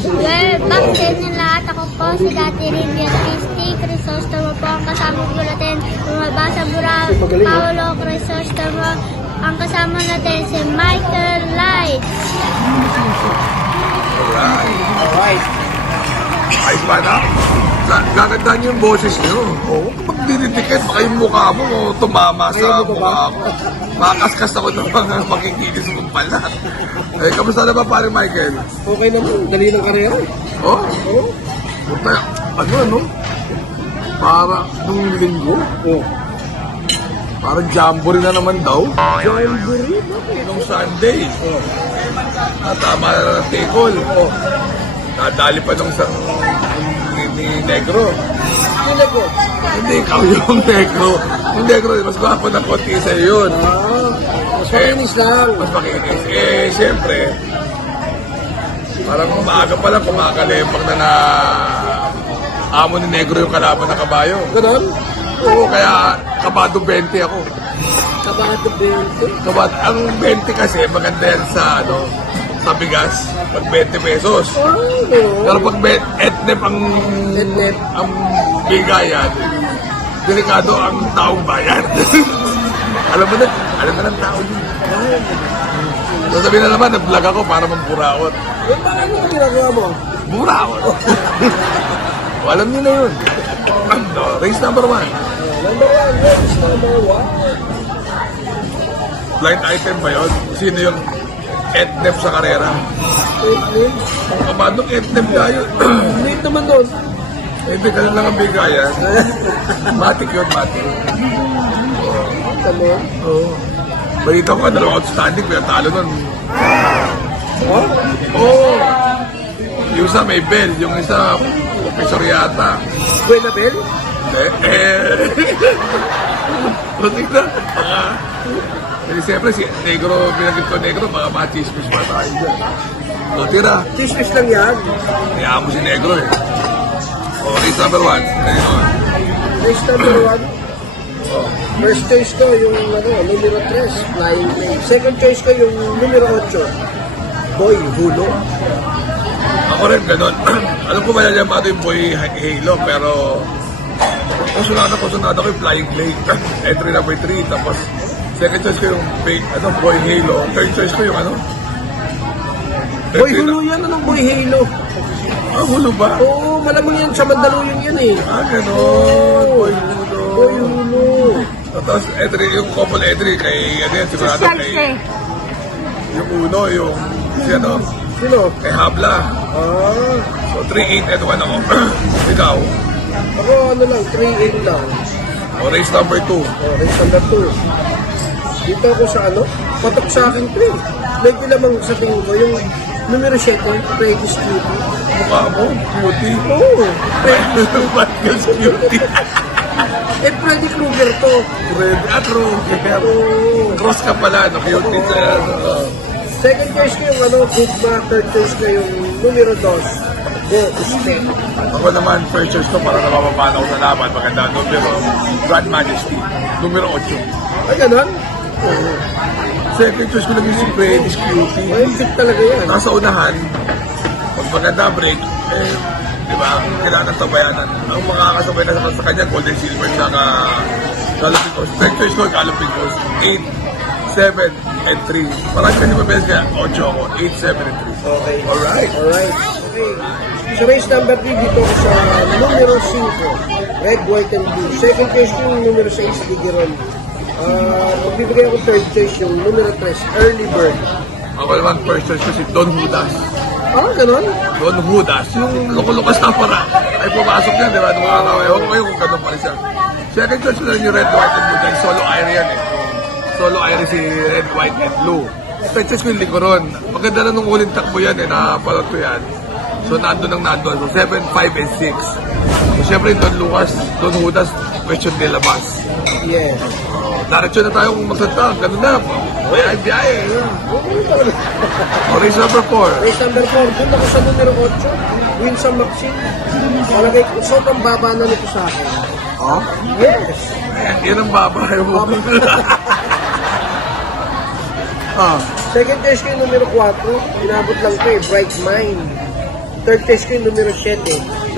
Back sa inyo lahat. Ako po si Dati Rivian Artistic. Crisostomo po ang kasama ko natin. Bumabasa Bural, Paolo Crisostomo. Ang kasama natin si Michael Light. Alright. Ay pa na. Gaganda niyo yung boses niyo. Oo, kapag dinidikit, baka yung mukha mo tumama sa mukha mo. Makakaskas ako ng mga makikinis kong pala. Eh, kamusta na ba pare Michael? Okay na po. Dali ng karera. Oh? Oo. Puta, ano? Para nung linggo? Oh. Parang jamboree na naman daw. Jamboree? Bakit? Nung Sunday. Oh. Natama na ng tikol. Oh. Nadali pa nung isang ni Negro. Sino po? Hindi ikaw yung Negro. Yung Negro, mas gwapo na konti sa'yo yun. Mas makinis lang. Mas makinis. Eh, siyempre, parang maaga pa lang kumakalempang na amo ni Negro yung kalaban na kabayo. Ganon? Oo, kaya kabado 20 ako. Kabato 20? Ang 20 kasi maganda yan sa sa bigas, pag 20 pesos. Oh, Pero pag etnep ang Etnep. ang bigayan, delikado ang taong bayan. alam mo na ng tao yun. Sasabihin na naman, nag-vlog ako para mampuraot. Eh, paano ang ginagawa mo? Buraot! Alam niyo na yun. Race number 1. Number 1, yes, number 1. Blind item ba yun? Sino yung etnep sa karera? Etnep? Kabadong etnep nga yun. Late naman doon. Hindi ka lang ang bigayan. Matik yun, matik. Tama. Oo. Balita ko, dalawang outstanding, kaya talo nun. Oh? Oo. Yung isa may bell, yung isa professor yata. Buenabel? Matik na. Kasi siyempre, si Negro, pinagin ko Negro, baka machismis pa tayo dyan. O, tira. Chismis lang yan. Kaya mo si Negro eh. O, race number 1. Ayun. Race number 1. First choice ko yung numero 3, Flying Play. Second choice ko yung numero 8, Boy Hulo. Ako rin, ganun. Alam ko malalambado yung Boy Halo, pero kusunada ko yung Flying Play. Entry number 3, tapos second choice ko yung Boy Halo. Third choice ko yung Boy Hulo yan, anong Boy Halo? Ah, Hulo ba? Oo, malamang yan, sa Mandaluyong yan eh. Ah, ganun. Boy Hulo. Boy Hulo. Tapos entry, yung couple entry kay, sigurado kay, yung uno, yung, Sino? kay Habla. Ah, So, 3-8 and 1 ako. Ikaw, ako lang, 3-8 lang. o race number 2. Oh, race number 2. Dito ako sa patok sa akin play. Medyo lamang sa tingin ko, yung numero 7, Precious Cutie. Mukha mo, cutie. Oo, Ba't yung cutie? Freddy Krueger to. Red at Roger. Oo. Cross ka pala, no? Cutie sa... Second choice ko yung Gugma, third choice ko yung numero 2, Go Usted. Ako naman, first choice ko para namamapana ko sa laban. Maganda ang numero, Grand Majesty. Numero 8. Ay, ganun? Second choice ko lang yung si Freddy's Cutie. Ay, fit talaga yan. Nasa unahan, pag maganda break, di ba, kailangan tabayanan. Ang makakasabay na sa kanya, Golden Silver, saka Galloping Coast. Third choice ko, Galloping Coast. 8, 7, and 3. Marami kasi mabilis kaya, 8 ako. 8, 7, and 3. Okay. Alright. Alright. Okay. Sa race number 3, dito ako sa numero 5, Red, White, and Blue. Second choice ko yung numero 6, Digeron. Magbibigay ako third choice yung numero 3, Early Bird. Ako naman, first choice ko si Don Judas. Ah, ganun? Don Judas, yung loko-loko sa para ay pumasok yan, di ba? Nung mga kaway, huwag kayo kung ganun pa rin siya. Second choice ko na rin yung Red, White, and Blue. Dahil solo Irie yan eh. Solo Irie si Red, White, and Blue. Third choice ko yung Likoron. Maganda na nung huling takbo yan eh, nakapalot ko yan. So nandun. So 7, 5, and 6. So syempre Don Lucas, Don Judas, question de labas. Yeah. Diretso na tayo kung magsalita. Ganun na. Biyahe. Race number 4. Race number 4, dun ako sa numero 8, Winston Maxine. Palagay ko, sobrang baba na nito sa akin. Oh? Yes. Yan ang babae mo. Second choice ko yung numero 4, inabot lang ko Bright Mind. Third choice ko yung numero 7,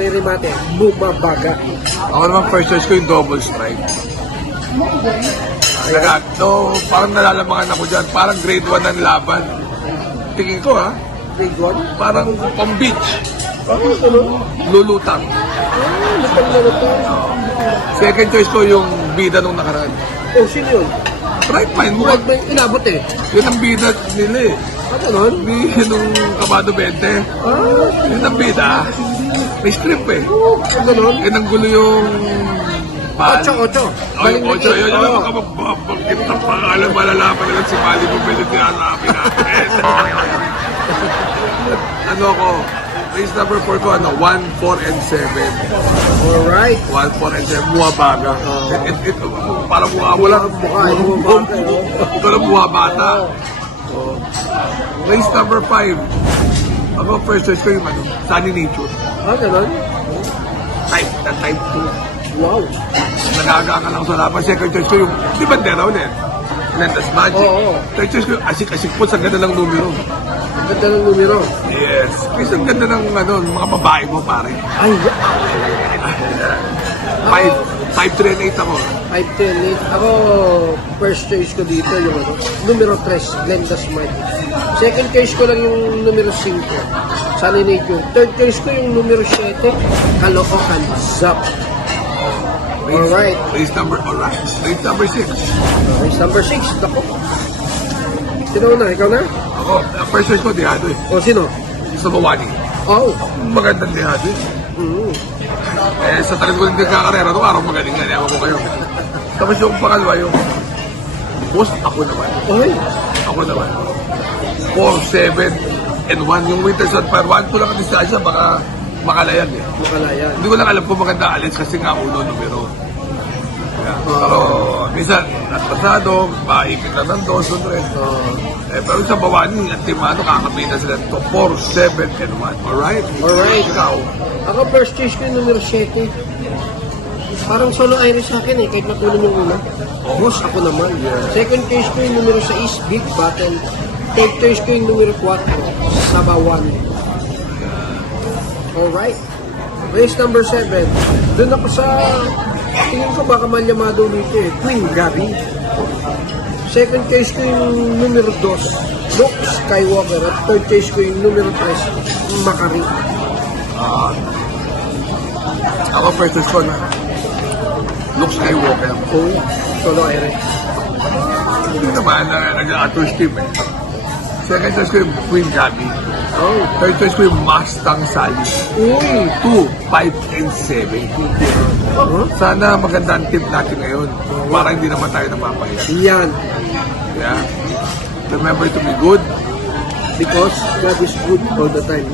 Ray Remate, Bumabaga. Ako naman first choice ko yung double strike. Parang nalalamangan ako dyan. Parang grade 1 ang laban. Tingin ko ha, Grade 1. parang pang beach. Ano ito, no? Lulutang. Lutang na ito. Second choice ko yung bida nung nakaraan. Oh, sino yun? Right mind mo. Huwag ba yung inabot eh? Yun ang bida nila eh. Ano nun? Nung Kabado 20. Yun ang bida. May script eh. Ano nun? Yun ang gulo yung... 8. Ay, 8. Yun yung makapagpapagkit ng pangalan. Malalaman nila si Mali Mobility na sinasabi natin. Ano ako? Race number 4 ko, 1, 4, and 7. Alright. 1, 4, and 7. Buwabaga. Parang wala. Mukha, Bumabaga. Ito lang buwabata. So, race number 5. Ako, first choice ko yung Sunny Nature. Ganun? Type 2. Wow. Nagagaga lang sa laban. Second choice ko yung, di ba Dera ulit? Lentas Magic. Oo. Third choice ko yung asik-asik po sa ganda ng numero. Ang ganda ng numero. Yes. Kasi ang ganda ng mga babae mo, pare. Ay, 5, 3, and 8 ako. 5, 10, 8. Ako, first choice ko dito yung numero 3, Glenda's Magic. Second choice ko lang yung numero 5, Sunny Nature. Third choice ko yung numero 7, Caloocan Zap. Alright. Race number 6. Race number 6, ako. Sino na? Ikaw na? Ako, first choice ko, Dihado eh. O, sino? Sa Bawani. Oh. Magandang Dihado eh. Sa tagal ko hindi kakarera, nung araw magaling nga, ewan ko kayo. Tapos yung pangalawa, yung boss, ako naman. Oy. Ako naman. 4, 7, and 1. Yung Winter Sun Fire, 1 ko lang ang distansya, baka makalayan eh. Makalayan. Hindi ko lang alam kung maganda alis kasi nga ulo numero. Pero minsan, pasado, maikit na ng 2, 3. Pero sa Bawani, ang Timano, kakapita sila ito. 4, 7, and 1. Alright? Alright. Ikaw. Ako first choice ko yung numero 7. Parang solo Irish sa akin eh, kahit nakunin yung una. Boss, ako naman. Second choice ko yung numero 6, Big Battle. Third choice ko yung numero 4, Sabawan. Alright. Race number 7. Doon ako sa, tingin ko baka malyamado dito eh, Queen Gabi. Second choice ko yung numero 2, Luke Skywalker. At third choice ko yung numero 3, Makari. Ako first choice ko na Luke Skywalker. Oh, solo Irish. Hindi naman, nag-a-tourist team eh. Second choice ko yung Queen Gabi. Oh. Third choice ko yung Mustang Sally. Uy. 2, 5, and 7. Sana maganda ang tip natin ngayon. Para hindi naman tayo napapahiya. Yan. Yeah. Remember to be good. Because God is good all the time.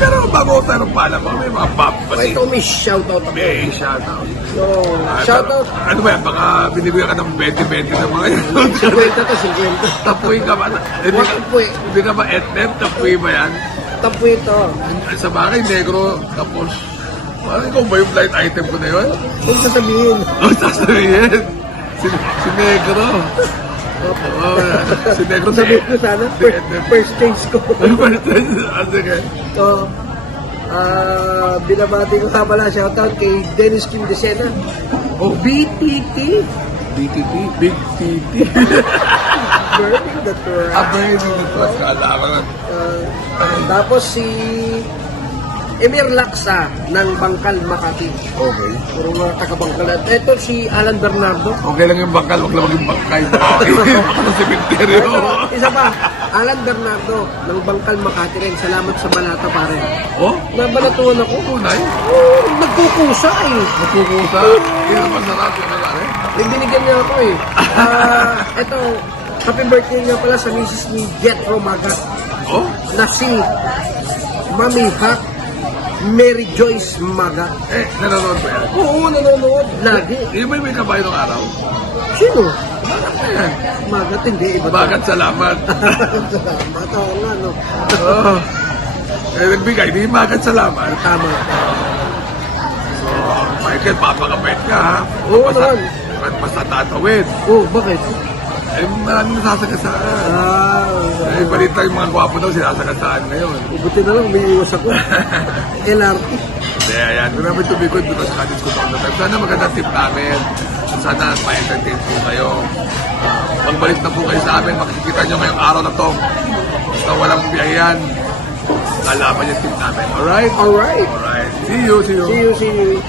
Pero bago tayo pala mo, may mga bump Wait, kasi. may shoutout ako. May shoutout. So, shoutout. Ano ba yan? Baka binibigyan ka ng 20-20 ng mga yun. 50 to 50. Tapuy ka ba? What po eh? Hindi ka ba etnem? Tapuy ba yan? Tapo ito. Sa bagay, negro. Tapos, parang ikaw ba yung blind item ko na yun? Kung sasabihin. Oh, sasabihin. Si negro. Oh, si negro si Sabihin ko sana, first stage ko. Sige. So, binabati ko nga pala, shoutout kay Dennis Quindesena. Oh. BTT. BTT? Big TT. Burning the Torah. Abay, hindi ko kailangan. Tapos si Emir Laksa ng Bangkal, Makati. Okay. Puro mga taga-Bangkal. At ito si Alan Bernardo. Okay lang yung bangkal, huwag lang maging bangkay. Baka ng sementeryo. Isa pa, Alan Bernardo ng Bangkal, Makati rin. Salamat sa balata, pare. Oh? Nabalatuan ako. Tunay? Oh, nagkukusa eh. Napukusa. Hindi naman sarap yung nangyari. Binigyan niya ako eh. Ito, happy birthday nga pala sa misis ni Jetro Maga Oh? na si Mami Hack Mary Joyce Maga. Nanonood ba yan? Oo, nanonood. Lagi. Yung may kabayo ng araw? Sino? Ayan. Magat, hindi. Iba Bagat salamat. Salamat. Oo nga, no. Oh. Nagbigay, di magat salamat. Tama. Oh, Michael, papakabait ka ha. Oo naman. Basta tatawid. Oh, bakit? Eh, maraming nasasagasaan. Eh, balita yung mga gwapo daw, sinasagasaan ngayon. Buti na lang, umiiwas ako. LRT. Kaya yan, we never to be good because God is good all the time. Sana magandang tip namin. Sana ma-entertain po kayo. Magbalik na po kayo sa amin. Makikita nyo ngayong araw na to. Basta walang biyayan. Lalaban yung tip namin. Alright? Alright. Alright. See you. See you.